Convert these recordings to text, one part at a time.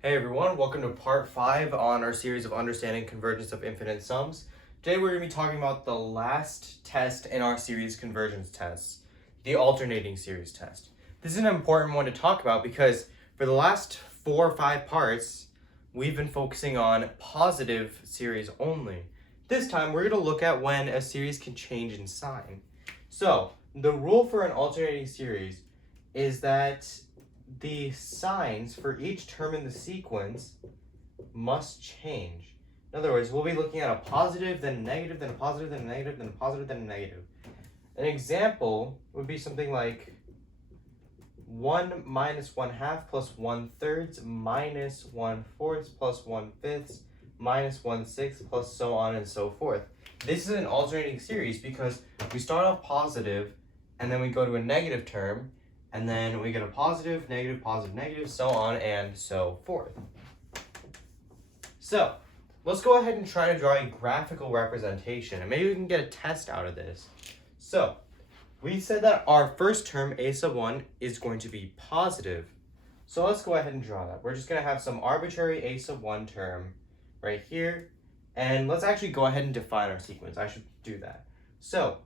Hey everyone, welcome to part 5 on our series of understanding convergence of infinite sums. Today we're going to be talking about the last test in our series convergence tests, the alternating series test. This is an important one to talk about because for the last 4 or 5 parts, we've been focusing on positive series only. This time we're going to look at when a series can change in sign. So, the rule for an alternating series is that the signs for each term in the sequence must change. In other words, we'll be looking at a positive, then a negative, then a positive, then a negative, then a positive, then a negative. An example would be something like 1 minus 1/2 plus 1/3 minus 1/4 plus 1/5 minus 1/6 plus so on and so forth. This is an alternating series because we start off positive and then we go to a negative term and then we get a positive, negative, so on and so forth. So, let's go ahead and try to draw a graphical representation, and maybe we can get a test out of this. So, we said that our first term, a sub 1, is going to be positive. So let's go ahead and draw that. We're just going to have some arbitrary a sub 1 term right here, and let's actually go ahead and define our sequence. I should do that. So,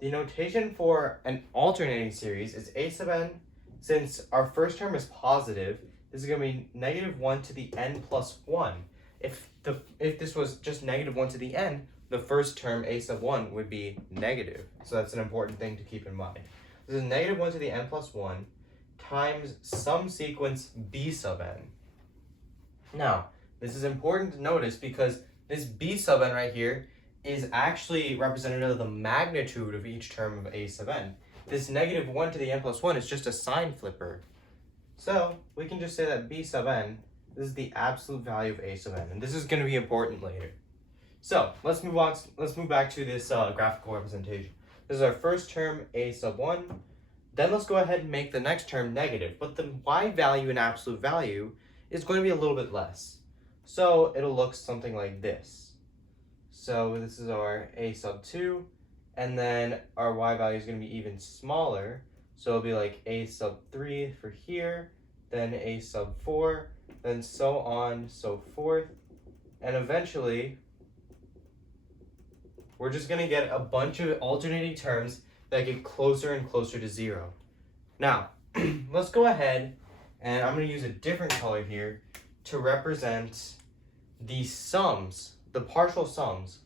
the notation for an alternating series is a sub n. Since our first term is positive, this is going to be negative 1 to the n plus 1. If this was just negative 1 to the n, the first term a sub 1 would be negative. So that's an important thing to keep in mind. This is negative 1 to the n plus 1 times some sequence b sub n. Now, this is important to notice because this b sub n right here is actually representative of the magnitude of each term of a sub n. This negative 1 to the n plus 1 is just a sign flipper. So we can just say that b sub n, this is the absolute value of a sub n, and this is going to be important later. So let's move back to this graphical representation. This is our first term, a sub 1. Then let's go ahead and make the next term negative, but the y value in absolute value is going to be a little bit less. So it'll look something like this. So this is our a sub 2, and then our y value is going to be even smaller. So it'll be like a sub 3 for here, then a sub 4, then so on, so forth. And eventually, we're just going to get a bunch of alternating terms that get closer and closer to 0. Now, let's go ahead, and I'm going to use a different color here to represent the sums, the partial sums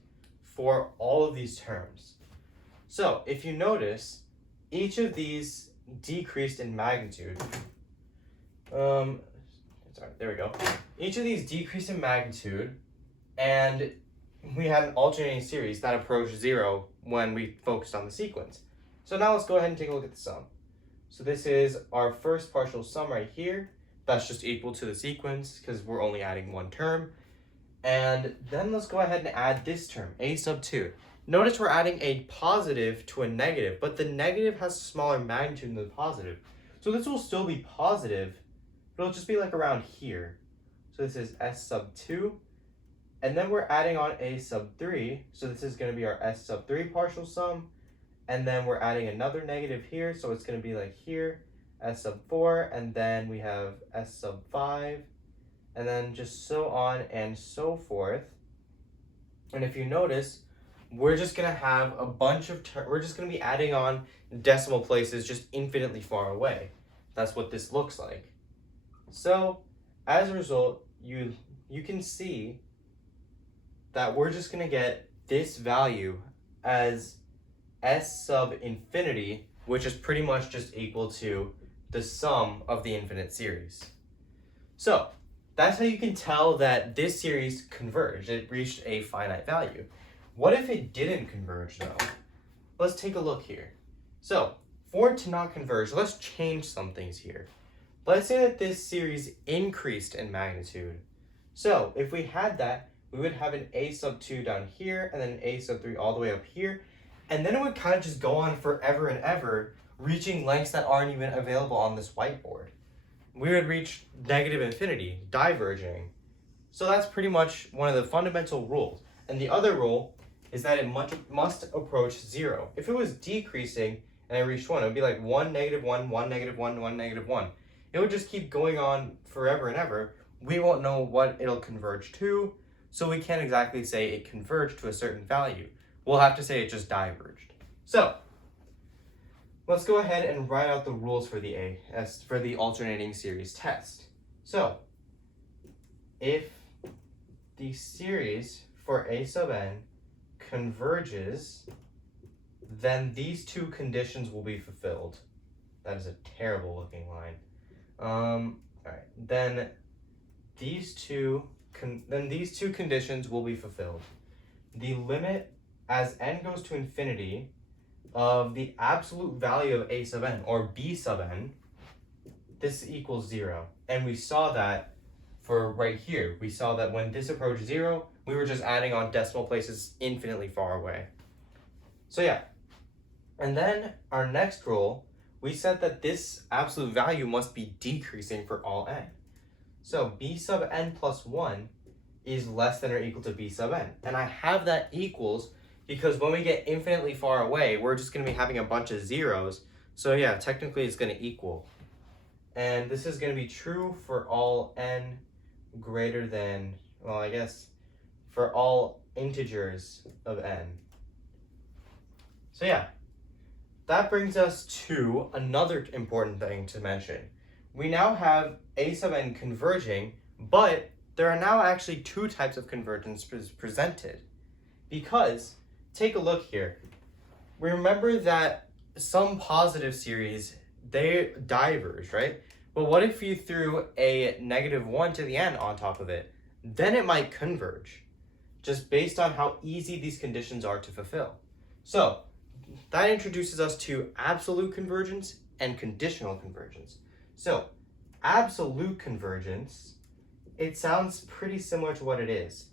for all of these terms. So if you notice, each of these decreased in magnitude. There we go. Each of these decreased in magnitude, and we had an alternating series that approached 0 when we focused on the sequence. So now let's go ahead and take a look at the sum. So this is our first partial sum right here. That's just equal to the sequence because we're only adding one term. And then let's go ahead and add this term, a sub 2. Notice we're adding a positive to a negative, but the negative has a smaller magnitude than the positive. So this will still be positive, but it'll just be like around here. So this is s sub 2. And then we're adding on a sub 3. So this is going to be our s sub 3 partial sum. And then we're adding another negative here. So it's going to be like here, s sub 4. And then we have s sub 5. And then just so on and so forth. And if you notice, we're just going to have a bunch of we're just going to be adding on decimal places just infinitely far away. That's what this looks like. So as a result, you can see that we're just going to get this value as s sub infinity, which is pretty much just equal to the sum of the infinite series. So that's how you can tell that this series converged. It reached a finite value. What if it didn't converge though? Let's take a look here. So for it to not converge, let's change some things here. Let's say that this series increased in magnitude. So if we had that, we would have an a sub 2 down here and then an a sub 3 all the way up here. And then it would kind of just go on forever and ever, reaching lengths that aren't even available on this whiteboard. We would reach negative infinity, diverging. So that's pretty much one of the fundamental rules. And the other rule is that it must approach 0. If it was decreasing and it reached 1, it would be like 1, -1, 1, -1, 1, -1. It would just keep going on forever and ever, we won't know what it'll converge to, so we can't exactly say it converged to a certain value. We'll have to say it just diverged. So let's go ahead and write out the rules for the alternating series test. So if the series for a sub n converges, then these two conditions will be fulfilled. That is a terrible looking line. All right, then these two conditions will be fulfilled. The limit as n goes to infinity of the absolute value of a sub n, or b sub n, this equals 0. And we saw that for right here. We saw that when this approached 0, we were just adding on decimal places infinitely far away. So yeah. And then our next rule, we said that this absolute value must be decreasing for all n. So b sub n plus 1 is less than or equal to b sub n. And I have that equals because when we get infinitely far away, we're just going to be having a bunch of zeros. So yeah, technically it's going to equal. And this is going to be true for all n greater than, well, I guess, for all integers of n. So yeah, that brings us to another important thing to mention. We now have a sub n converging, but there are now actually two types of convergence presented. Because, take a look here. Remember that some positive series, they diverge, right? But what if you threw a -1 to the n on top of it? Then it might converge, just based on how easy these conditions are to fulfill. So that introduces us to absolute convergence and conditional convergence. So absolute convergence, it sounds pretty similar to what it is.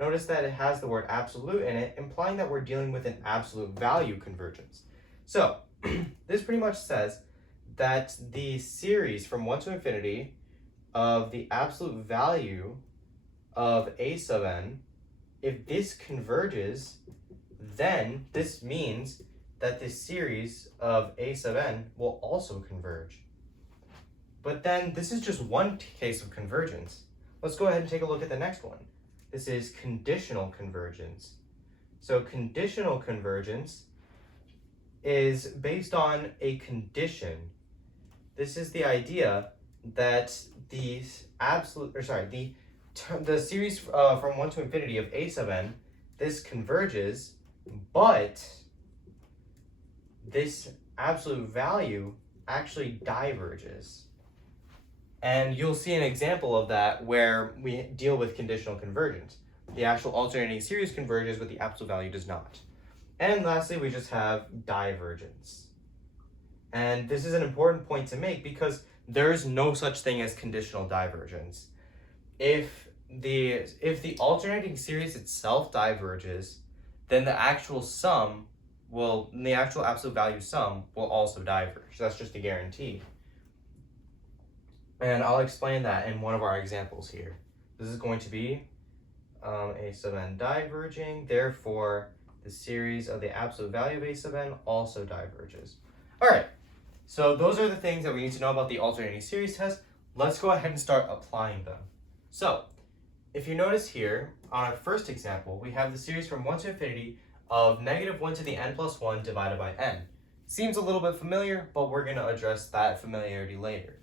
Notice that it has the word absolute in it, implying that we're dealing with an absolute value convergence. So this pretty much says that the series from 1 to infinity of the absolute value of a sub n, if this converges, then this means that this series of a sub n will also converge. But then this is just one case of convergence. Let's go ahead and take a look at the next one. This is conditional convergence. So conditional convergence is based on a condition. This is the idea that the series from 1 to infinity of a sub n, this converges, but this absolute value actually diverges. And you'll see an example of that where we deal with conditional convergence. The actual alternating series converges, but the absolute value does not. And lastly, we just have divergence. And this is an important point to make because there is no such thing as conditional divergence. If the alternating series itself diverges, then the actual absolute value sum will also diverge. That's just a guarantee. And I'll explain that in one of our examples here. This is going to be a sub n diverging, therefore the series of the absolute value of a sub n also diverges. All right, so those are the things that we need to know about the alternating series test. Let's go ahead and start applying them. So if you notice here, on our first example, we have the series from 1 to infinity of -1 to the n plus 1 divided by n. Seems a little bit familiar, but we're going to address that familiarity later.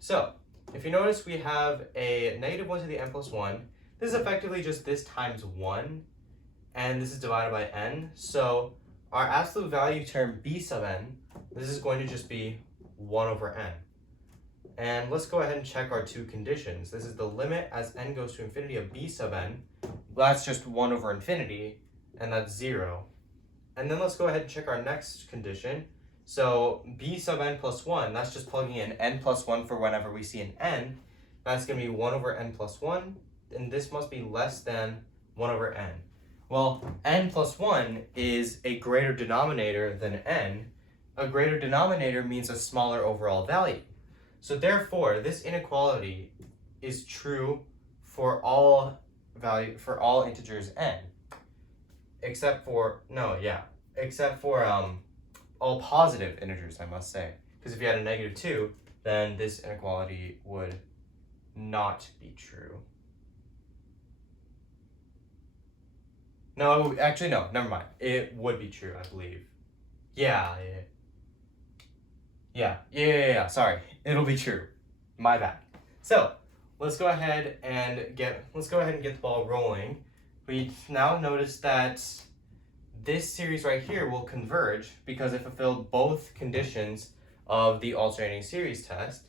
So if you notice, we have a -1 to the n plus 1. This is effectively just this times 1, and this is divided by n. So our absolute value term b sub n, this is going to just be 1 over n. And let's go ahead and check our two conditions. This is the limit as n goes to infinity of b sub n. That's just 1 over infinity, and that's 0. And then let's go ahead and check our next condition. So b sub n plus 1, that's just plugging in n plus 1 for whenever we see an n. That's going to be 1 over n plus 1, and this must be less than 1 over n. Well, n plus 1 is a greater denominator than n. A greater denominator means a smaller overall value. So therefore, this inequality is true for all integers n, except for all positive integers, I must say. Because if you had a -2, then this inequality would not be true. No, actually, no, never mind. It would be true, I believe. Yeah. Sorry, it'll be true. My bad. So let's go ahead and get the ball rolling. We now notice that this series right here will converge because it fulfilled both conditions of the alternating series test.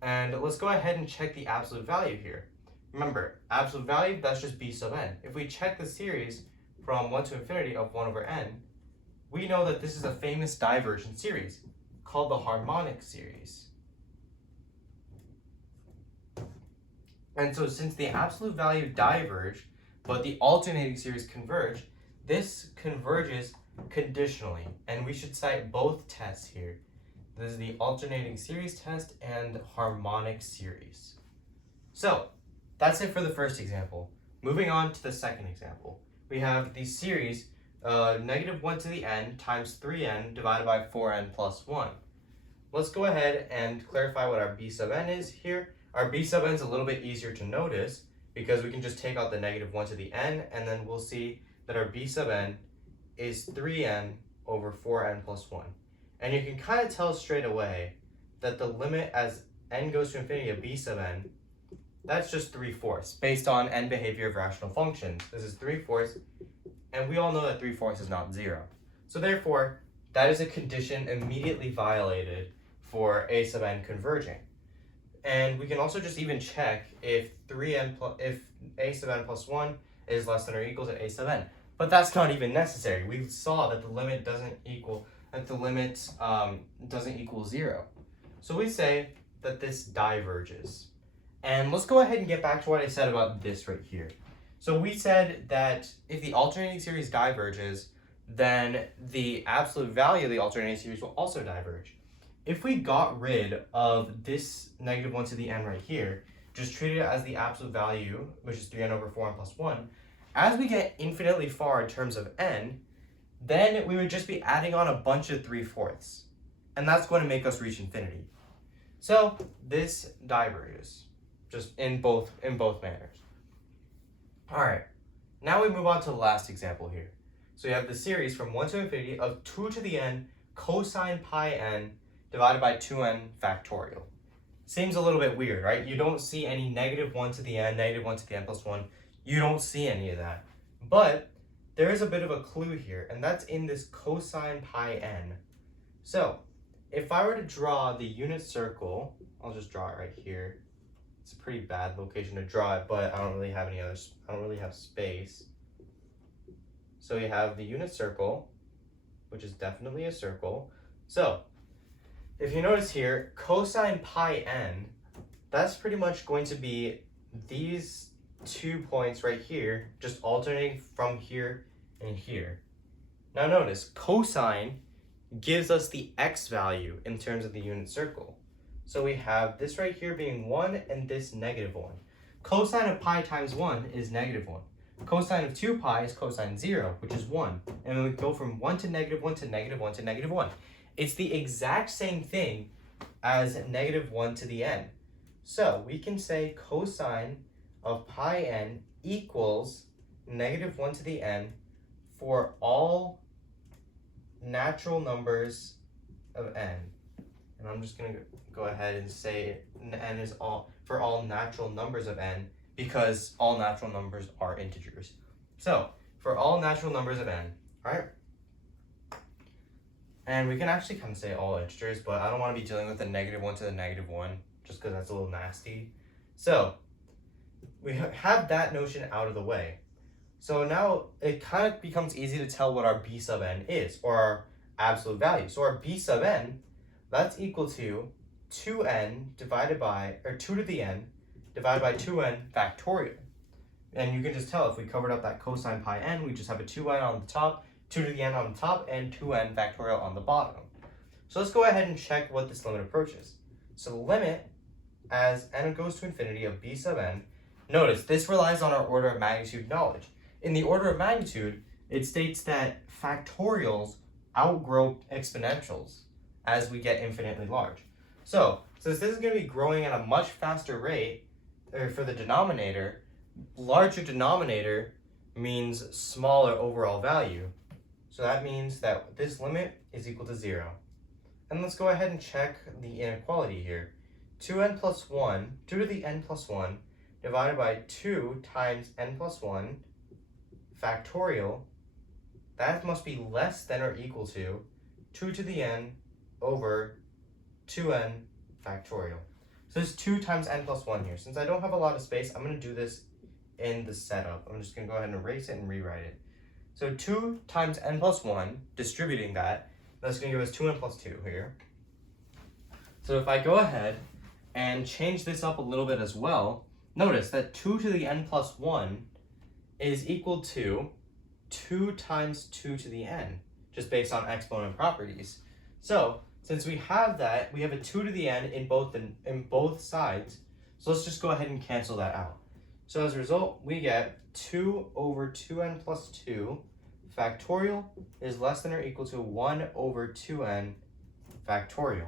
And let's go ahead and check the absolute value here. Remember, absolute value, that's just b sub n. If we check the series from 1 to infinity of 1 over n, we know that this is a famous divergent series called the harmonic series. And so since the absolute value diverge, but the alternating series converge, this converges conditionally. And we should cite both tests here. This is the alternating series test and harmonic series. So that's it for the first example. Moving on to the second example. We have the series negative 1 to the n times 3n divided by 4n plus 1. Let's go ahead and clarify what our b sub n is here. Our b sub n is a little bit easier to notice because we can just take out the negative 1 to the n, and then we'll see that our b sub n is 3n over 4n plus 1. And you can kind of tell straight away that the limit as n goes to infinity of b sub n, that's just 3/4 based on n behavior of rational functions. This is 3/4, and we all know that 3/4 is not 0. So therefore, that is a condition immediately violated for a sub n converging. And we can also just even check if if a sub n plus 1 is less than or equal to a sub n. But that's not even necessary. We saw that the limit doesn't equal 0. So we say that this diverges. And let's go ahead and get back to what I said about this right here. So we said that if the alternating series diverges, then the absolute value of the alternating series will also diverge. If we got rid of this negative 1 to the n right here, just treat it as the absolute value, which is 3n over 4n plus 1, as we get infinitely far in terms of n, then we would just be adding on a bunch of 3/4. And that's going to make us reach infinity. So this diverges, just in both manners. All right, now we move on to the last example here. So we have the series from 1 to infinity of 2 to the n cosine pi n divided by 2n factorial. Seems a little bit weird, right? You don't see any negative 1 to the n, negative 1 to the n plus 1. You don't see any of that. But there is a bit of a clue here, and that's in this cosine pi n. So if I were to draw the unit circle, I'll just draw it right here. It's a pretty bad location to draw it, but I don't really have space. So we have the unit circle, which is definitely a circle. So if you notice here, cosine pi n, that's pretty much going to be these 2 points right here, just alternating from here and here. Now notice, cosine gives us the x value in terms of the unit circle. So we have this right here being 1 and this negative 1. Cosine of pi times 1 is negative 1. Cosine of 2 pi is cosine 0, which is 1. And then we go from 1 to negative 1 to negative 1 to negative 1. It's the exact same thing as negative 1 to the n. So we can say cosine of pi n equals negative 1 to the n for all natural numbers of n. And I'm just going to go ahead and say n is for all natural numbers of n, because all natural numbers are integers. So for all natural numbers of n, right? And we can actually kind of say all integers, but I don't want to be dealing with the negative 1 to the negative 1, just because that's a little nasty. So we have that notion out of the way. So now it kind of becomes easy to tell what our b sub n is, or our absolute value. So our b sub n, that's equal to 2n divided by, or 2 to the n divided by 2n factorial. And you can just tell if we covered up that cosine pi n, we just have a 2n on the top, 2 to the n on the top, and 2n factorial on the bottom. So let's go ahead and check what this limit approaches. So the limit as n goes to infinity of b sub n, notice this relies on our order of magnitude knowledge. In the order of magnitude, it states that factorials outgrow exponentials as we get infinitely large. So, since this is going to be growing at a much faster rate, for the denominator, larger denominator means smaller overall value. So that means that this limit is equal to 0. And let's go ahead and check the inequality here. 2n plus 1, 2 to the n plus 1, divided by 2 times n plus 1 factorial, that must be less than or equal to 2 to the n over 2n factorial. So there's 2 times n plus 1 here. Since I don't have a lot of space, I'm going to do this in the setup. I'm just going to go ahead and erase it and rewrite it. So 2 times n plus 1, distributing that, that's going to give us 2n plus 2 here. So if I go ahead and change this up a little bit as well, notice that 2 to the n plus 1 is equal to 2 times 2 to the n, just based on exponent properties. So since we have that, we have a 2 to the n in both sides. So let's just go ahead and cancel that out. So as a result, we get 2 over 2n plus 2 factorial is less than or equal to 1 over 2n factorial.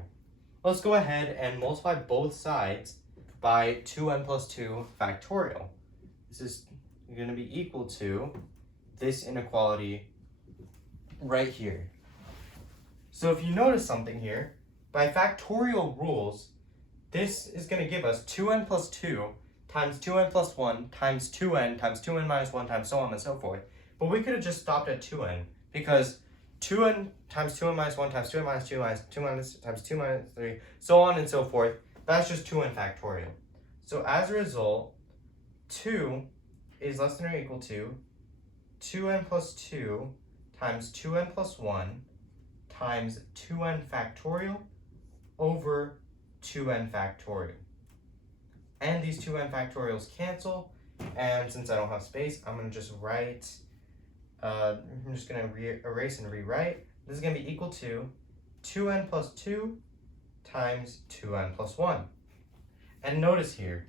Let's go ahead and multiply both sides by 2n plus 2 factorial. This is going to be equal to this inequality right here. So if you notice something here, by factorial rules, this is going to give us 2n plus 2 times 2n plus 1 times 2n times 2n minus 1 times so on and so forth. But we could have just stopped at 2n, because 2n times 2n minus 1 times 2n minus 2 minus 2 minus times 2 minus 3, so on and so forth, that's just 2n factorial. So as a result, 2 is less than or equal to 2n plus 2 times 2n plus 1 times 2n factorial over 2n factorial. And these 2n factorials cancel, and since I don't have space, I'm going to just write, I'm just going to erase and rewrite. This is going to be equal to 2n plus 2 times 2n plus 1. And notice here,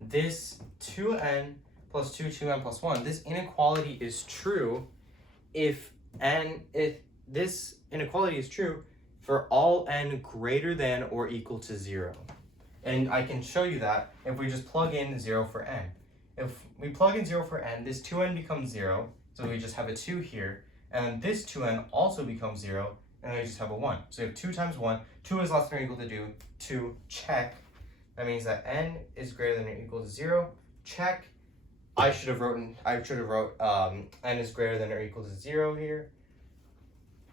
this 2n plus 2, 2n plus 1, this inequality is true if this inequality is true for all n greater than or equal to 0. And I can show you that if we just plug in 0 for n. If we plug in 0 for n, this 2n becomes 0, so we just have a 2 here, and this 2n also becomes 0, and we just have a 1. So we have 2 times 1, 2 is less than or equal to 2, check. That means that n is greater than or equal to 0, check. I should have wrote n is greater than or equal to 0 here.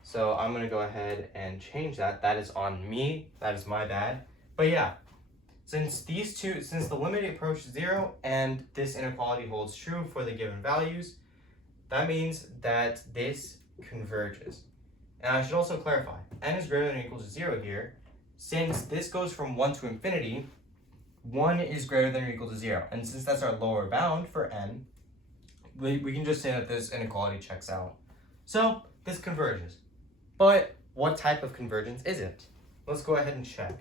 So I'm going to go ahead and change that. That is on me. That is my bad. But yeah, since the limit approaches 0 and this inequality holds true for the given values, that means that this converges. And I should also clarify, n is greater than or equal to 0 here. Since this goes from 1 to infinity, 1 is greater than or equal to 0. And since that's our lower bound for n, we can just say that this inequality checks out. So this converges. But what type of convergence is it? Let's go ahead and check.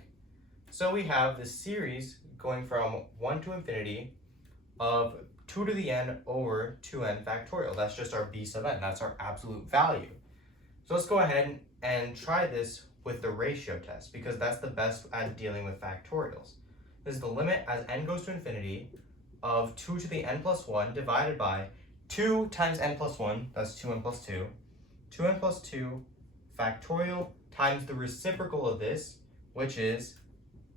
So we have this series going from 1 to infinity of 2 to the n over 2n factorial. That's just our b sub n. That's our absolute value. So let's go ahead and try this with the ratio test, because that's the best at dealing with factorials. This is the limit as n goes to infinity of 2 to the n plus 1 divided by 2 times n plus 1, that's 2n plus 2, 2n plus 2 factorial times the reciprocal of this, which is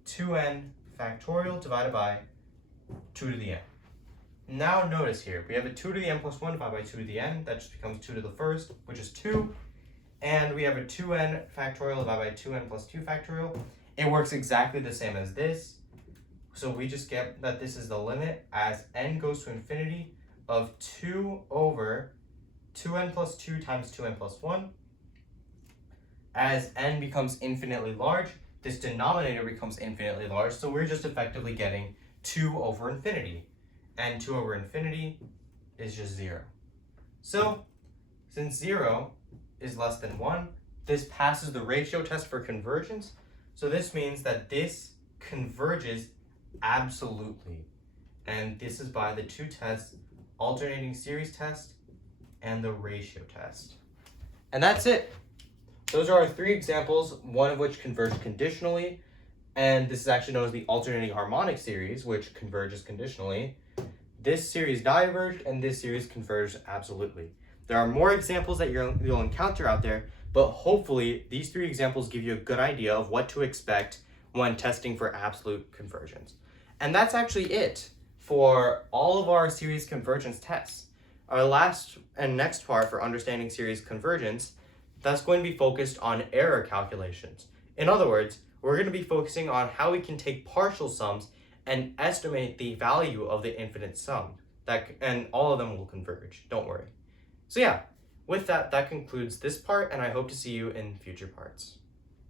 2n factorial divided by 2 to the n. Now notice here, we have a 2 to the n plus 1 divided by 2 to the n, that just becomes 2 to the first, which is 2, and we have a 2n factorial divided by 2n plus 2 factorial. It works exactly the same as this, so we just get that this is the limit as n goes to infinity of 2 over 2n plus 2 times 2n plus 1. As n becomes infinitely large, this denominator becomes infinitely large, so we're just effectively getting 2 over infinity. And 2 over infinity is just 0. So, since 0 is less than 1, this passes the ratio test for convergence. So this means that this converges absolutely. And this is by the two tests, alternating series test and the ratio test. And that's it. those are our three examples, one of which converged conditionally, and this is actually known as the alternating harmonic series, which converges conditionally. This series diverged, and this series converged absolutely. There are more examples that you'll encounter out there, but hopefully these three examples give you a good idea of what to expect when testing for absolute convergence. And that's actually it for all of our series convergence tests. Our last and next part for understanding series convergence, that's going to be focused on error calculations. In other words, we're going to be focusing on how we can take partial sums and estimate the value of the infinite sum. And all of them will converge, don't worry. So yeah, with that concludes this part, and I hope to see you in future parts.